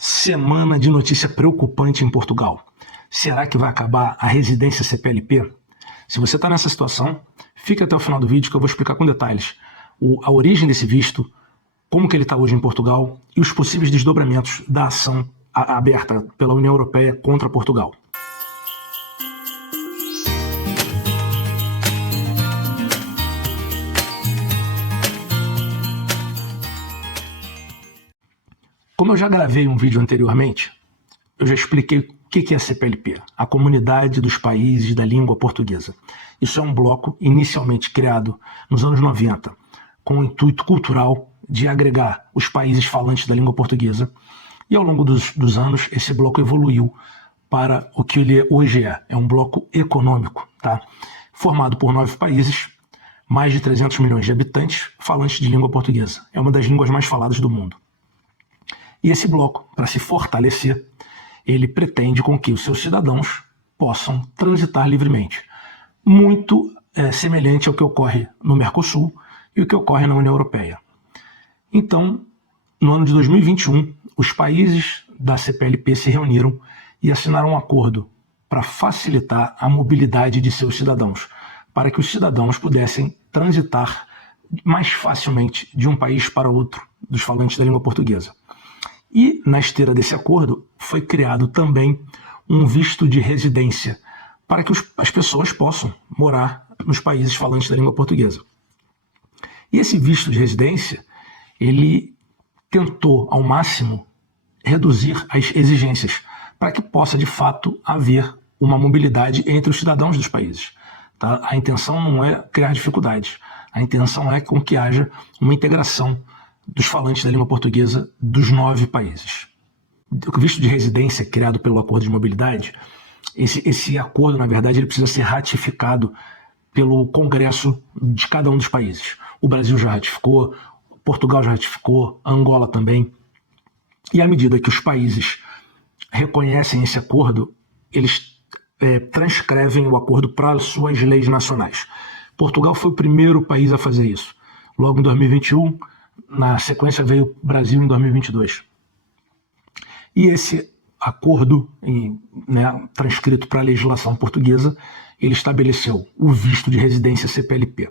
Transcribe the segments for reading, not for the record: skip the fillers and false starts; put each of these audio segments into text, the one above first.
Semana de notícia preocupante em Portugal. Será que vai acabar a residência CPLP? Se você está nessa situação, fique até o final do vídeo que eu vou explicar com detalhes a origem desse visto, como que ele está hoje em Portugal e os possíveis desdobramentos da ação aberta pela União Europeia contra Portugal. Como eu já gravei um vídeo anteriormente, eu já expliquei o que é a CPLP, a Comunidade dos Países da Língua Portuguesa. Isso é um bloco inicialmente criado nos anos 90, com o intuito cultural de agregar os países falantes da língua portuguesa. E ao longo dos anos, esse bloco evoluiu para o que ele hoje é. É um bloco econômico, tá? Formado por 9 países, mais de 300 milhões de habitantes, falantes de língua portuguesa. É uma das línguas mais faladas do mundo. E esse bloco, para se fortalecer, ele pretende com que os seus cidadãos possam transitar livremente. Muito semelhante ao que ocorre no Mercosul e o que ocorre na União Europeia. Então, no ano de 2021, os países da CPLP se reuniram e assinaram um acordo para facilitar a mobilidade de seus cidadãos, para que os cidadãos pudessem transitar mais facilmente de um país para outro dos falantes da língua portuguesa. E, na esteira desse acordo, foi criado também um visto de residência para que as pessoas possam morar nos países falantes da língua portuguesa. E esse visto de residência, ele tentou, ao máximo, reduzir as exigências para que possa, de fato, haver uma mobilidade entre os cidadãos dos países. Tá? A intenção não é criar dificuldades, a intenção é com que haja uma integração dos falantes da língua portuguesa dos 9 países. O visto de residência criado pelo Acordo de Mobilidade, esse acordo, na verdade, ele precisa ser ratificado pelo Congresso de cada um dos países. O Brasil já ratificou, Portugal já ratificou, Angola também. E à medida que os países reconhecem esse acordo, eles transcrevem o acordo para suas leis nacionais. Portugal foi o primeiro país a fazer isso. Logo em 2021, na sequência veio o Brasil em 2022. E esse acordo, transcrito para a legislação portuguesa, ele estabeleceu o visto de residência CPLP.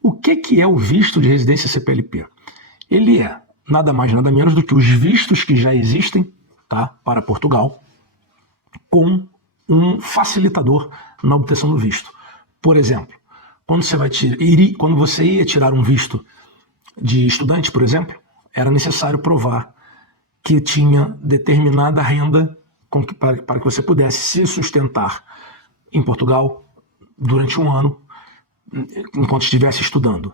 O que é o visto de residência CPLP? Ele é nada mais nada menos do que os vistos que já existem, tá, para Portugal, com um facilitador na obtenção do visto. Por exemplo, quando você ia tirar um visto de estudante, por exemplo, era necessário provar que tinha determinada renda para que você pudesse se sustentar em Portugal durante um ano, enquanto estivesse estudando.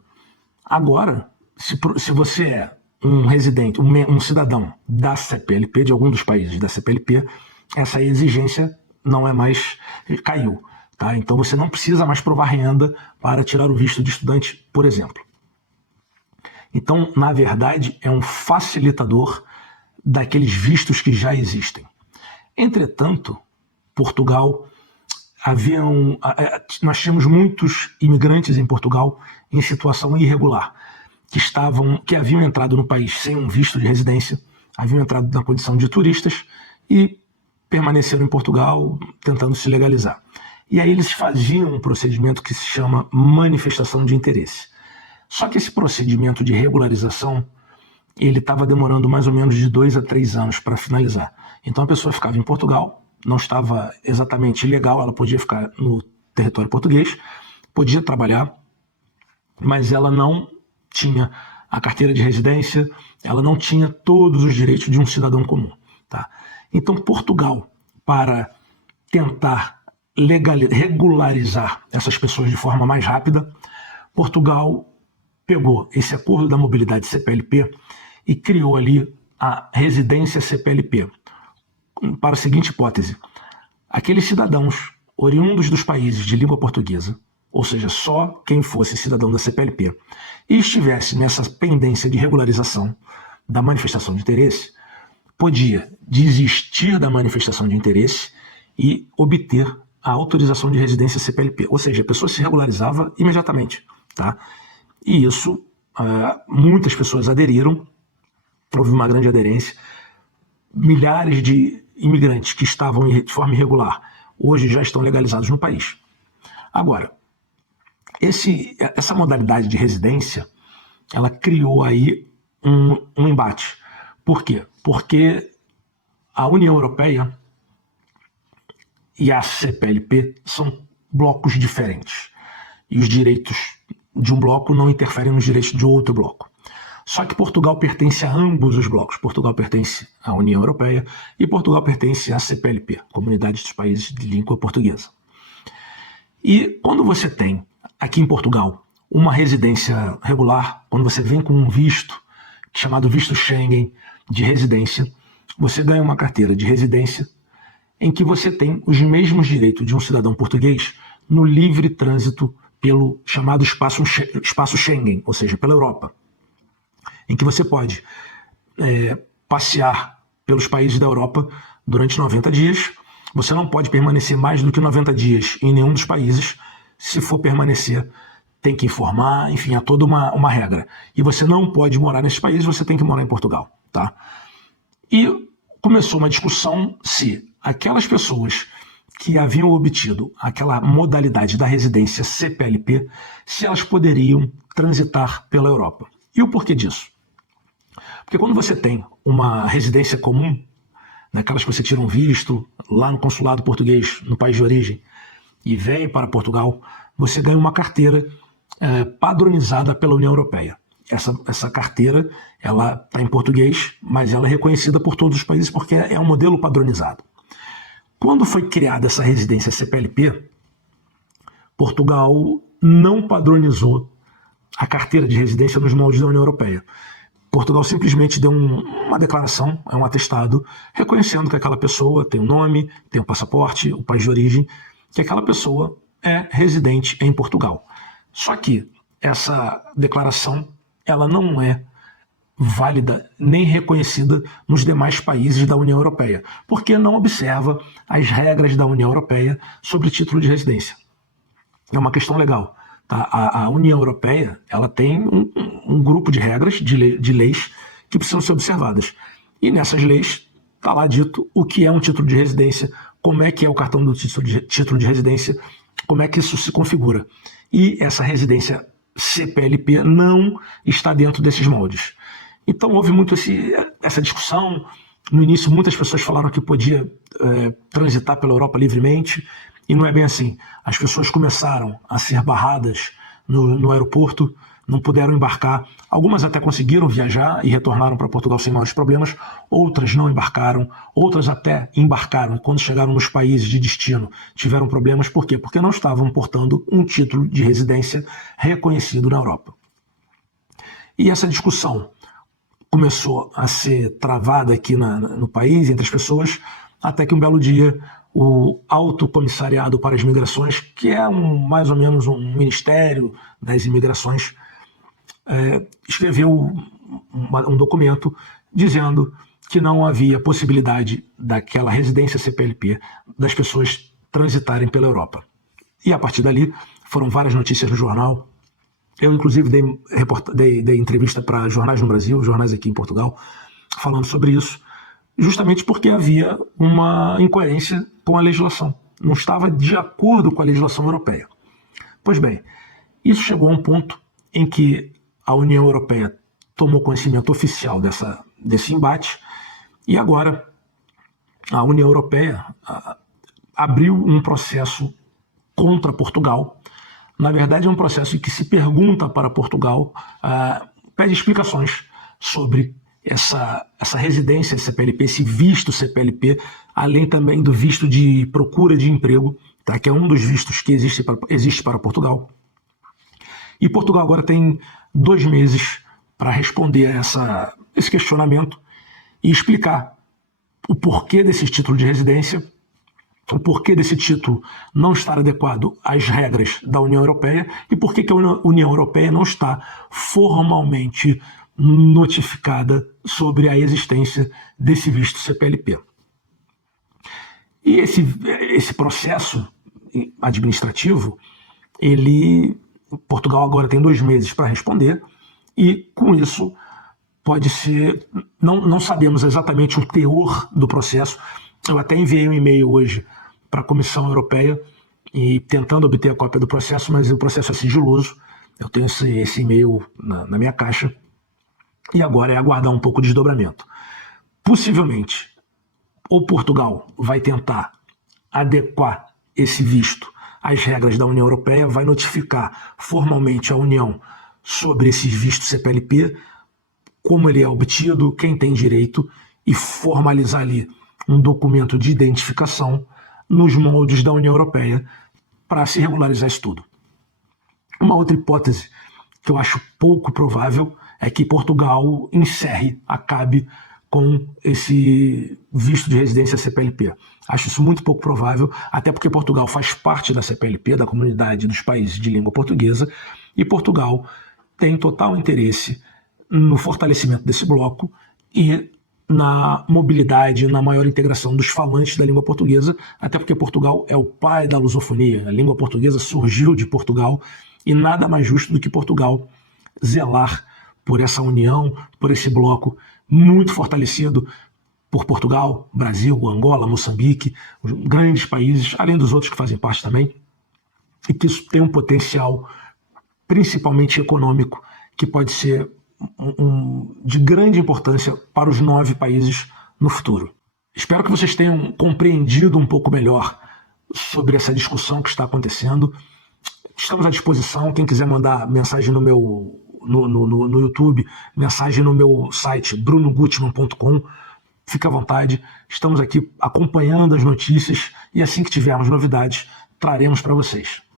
Agora, se você é um residente, um cidadão da CPLP, de algum dos países da CPLP, essa exigência não é mais, caiu. Tá? Então você não precisa mais provar renda para tirar o visto de estudante, por exemplo. Então, na verdade, é um facilitador daqueles vistos que já existem. Entretanto, Portugal, nós tínhamos muitos imigrantes em Portugal em situação irregular, que haviam entrado no país sem um visto de residência, haviam entrado na condição de turistas e permaneceram em Portugal tentando se legalizar. E aí eles faziam um procedimento que se chama manifestação de interesse. Só que esse procedimento de regularização, ele estava demorando mais ou menos de 2 a 3 anos para finalizar. Então a pessoa ficava em Portugal, não estava exatamente legal, ela podia ficar no território português, podia trabalhar, mas ela não tinha a carteira de residência, ela não tinha todos os direitos de um cidadão comum. Tá? Então Portugal, para tentar regularizar essas pessoas de forma mais rápida, Portugal pegou esse acordo da mobilidade CPLP e criou ali a residência CPLP, para a seguinte hipótese: aqueles cidadãos oriundos dos países de língua portuguesa, ou seja, só quem fosse cidadão da CPLP, e estivesse nessa pendência de regularização da manifestação de interesse, podia desistir da manifestação de interesse e obter a autorização de residência CPLP, ou seja, a pessoa se regularizava imediatamente. Tá? E isso, muitas pessoas aderiram, houve uma grande aderência, milhares de imigrantes que estavam de forma irregular hoje já estão legalizados no país. Agora, essa modalidade de residência, ela criou aí um embate. Por quê? Porque a União Europeia e a CPLP são blocos diferentes. E os direitos de um bloco não interferem nos direitos de outro bloco. Só que Portugal pertence a ambos os blocos. Portugal pertence à União Europeia e Portugal pertence à CPLP, Comunidade dos Países de Língua Portuguesa. E quando você tem, aqui em Portugal, uma residência regular, quando você vem com um visto, chamado visto Schengen de residência, você ganha uma carteira de residência em que você tem os mesmos direitos de um cidadão português no livre trânsito pelo chamado espaço Schengen, ou seja, pela Europa, em que você pode passear pelos países da Europa durante 90 dias. Você não pode permanecer mais do que 90 dias em nenhum dos países. Se for permanecer, tem que informar, enfim, há toda uma regra. E você não pode morar nesses países, você tem que morar em Portugal. Tá? E começou uma discussão se aquelas pessoas que haviam obtido aquela modalidade da residência CPLP, se elas poderiam transitar pela Europa. E o porquê disso? Porque quando você tem uma residência comum, naquelas que você tira um visto lá no consulado português, no país de origem, e vem para Portugal, você ganha uma carteira padronizada pela União Europeia. Essa carteira, ela está em português, mas ela é reconhecida por todos os países porque é um modelo padronizado. Quando foi criada essa residência CPLP, Portugal não padronizou a carteira de residência nos moldes da União Europeia. Portugal simplesmente deu uma declaração, um atestado, reconhecendo que aquela pessoa tem um nome, tem um passaporte, o país de origem, que aquela pessoa é residente em Portugal. Só que essa declaração, ela não é válida nem reconhecida nos demais países da União Europeia, porque não observa as regras da União Europeia sobre título de residência. É uma questão legal. Tá? A União Europeia, ela tem um grupo de regras, de leis, que precisam ser observadas. E nessas leis está lá dito o que é um título de residência, como é que é o cartão do título de residência, como é que isso se configura. E essa residência CPLP não está dentro desses moldes. Então houve muito essa discussão. No início muitas pessoas falaram que podia transitar pela Europa livremente, e não é bem assim. As pessoas começaram a ser barradas no aeroporto, não puderam embarcar. Algumas até conseguiram viajar e retornaram para Portugal sem maiores problemas, outras não embarcaram, outras até embarcaram. Quando chegaram nos países de destino, tiveram problemas. Por quê? Porque não estavam portando um título de residência reconhecido na Europa. E essa discussão começou a ser travada aqui no país, entre as pessoas, até que um belo dia o Alto Comissariado para as Migrações, que é mais ou menos um ministério das imigrações, escreveu um documento dizendo que não havia possibilidade daquela residência CPLP das pessoas transitarem pela Europa. E a partir dali foram várias notícias no jornal. Eu, inclusive, dei entrevista para jornais no Brasil, jornais aqui em Portugal, falando sobre isso, justamente porque havia uma incoerência com a legislação. Não estava de acordo com a legislação europeia. Pois bem, isso chegou a um ponto em que a União Europeia tomou conhecimento oficial desse embate, e agora a União Europeia abriu um processo contra Portugal. Na verdade, é um processo em que se pergunta para Portugal, pede explicações sobre essa residência CPLP, esse visto CPLP, além também do visto de procura de emprego, tá? Que é um dos vistos que existe para Portugal. E Portugal agora tem 2 meses para responder a esse questionamento e explicar o porquê desse título de residência, o porquê desse título não estar adequado às regras da União Europeia e por que a União Europeia não está formalmente notificada sobre a existência desse visto CPLP. E esse processo administrativo, Portugal agora tem 2 meses para responder, e com isso pode ser... Não sabemos exatamente o teor do processo. Eu até enviei um e-mail hoje para a Comissão Europeia e tentando obter a cópia do processo, mas o processo é sigiloso. Eu tenho esse e-mail na minha caixa e agora é aguardar um pouco de desdobramento. Possivelmente, ou Portugal vai tentar adequar esse visto às regras da União Europeia, vai notificar formalmente a União sobre esses vistos CPLP, como ele é obtido, quem tem direito, e formalizar ali um documento de identificação nos moldes da União Europeia para se regularizar isso tudo. Uma outra hipótese que eu acho pouco provável é que Portugal acabe com esse visto de residência CPLP. Acho isso muito pouco provável, até porque Portugal faz parte da CPLP, da Comunidade dos Países de Língua Portuguesa, e Portugal tem total interesse no fortalecimento desse bloco e na mobilidade, na maior integração dos falantes da língua portuguesa, até porque Portugal é o pai da lusofonia. A língua portuguesa surgiu de Portugal e nada mais justo do que Portugal zelar por essa união, por esse bloco muito fortalecido por Portugal, Brasil, Angola, Moçambique, os grandes países, além dos outros que fazem parte também, e que isso tem um potencial principalmente econômico, que pode ser de grande importância para os 9 países no futuro. Espero que vocês tenham compreendido um pouco melhor sobre essa discussão que está acontecendo. Estamos à disposição, quem quiser mandar mensagem no meu no YouTube, mensagem no meu site brunogutman.com, fica à vontade. Estamos aqui acompanhando as notícias e assim que tivermos novidades, traremos para vocês.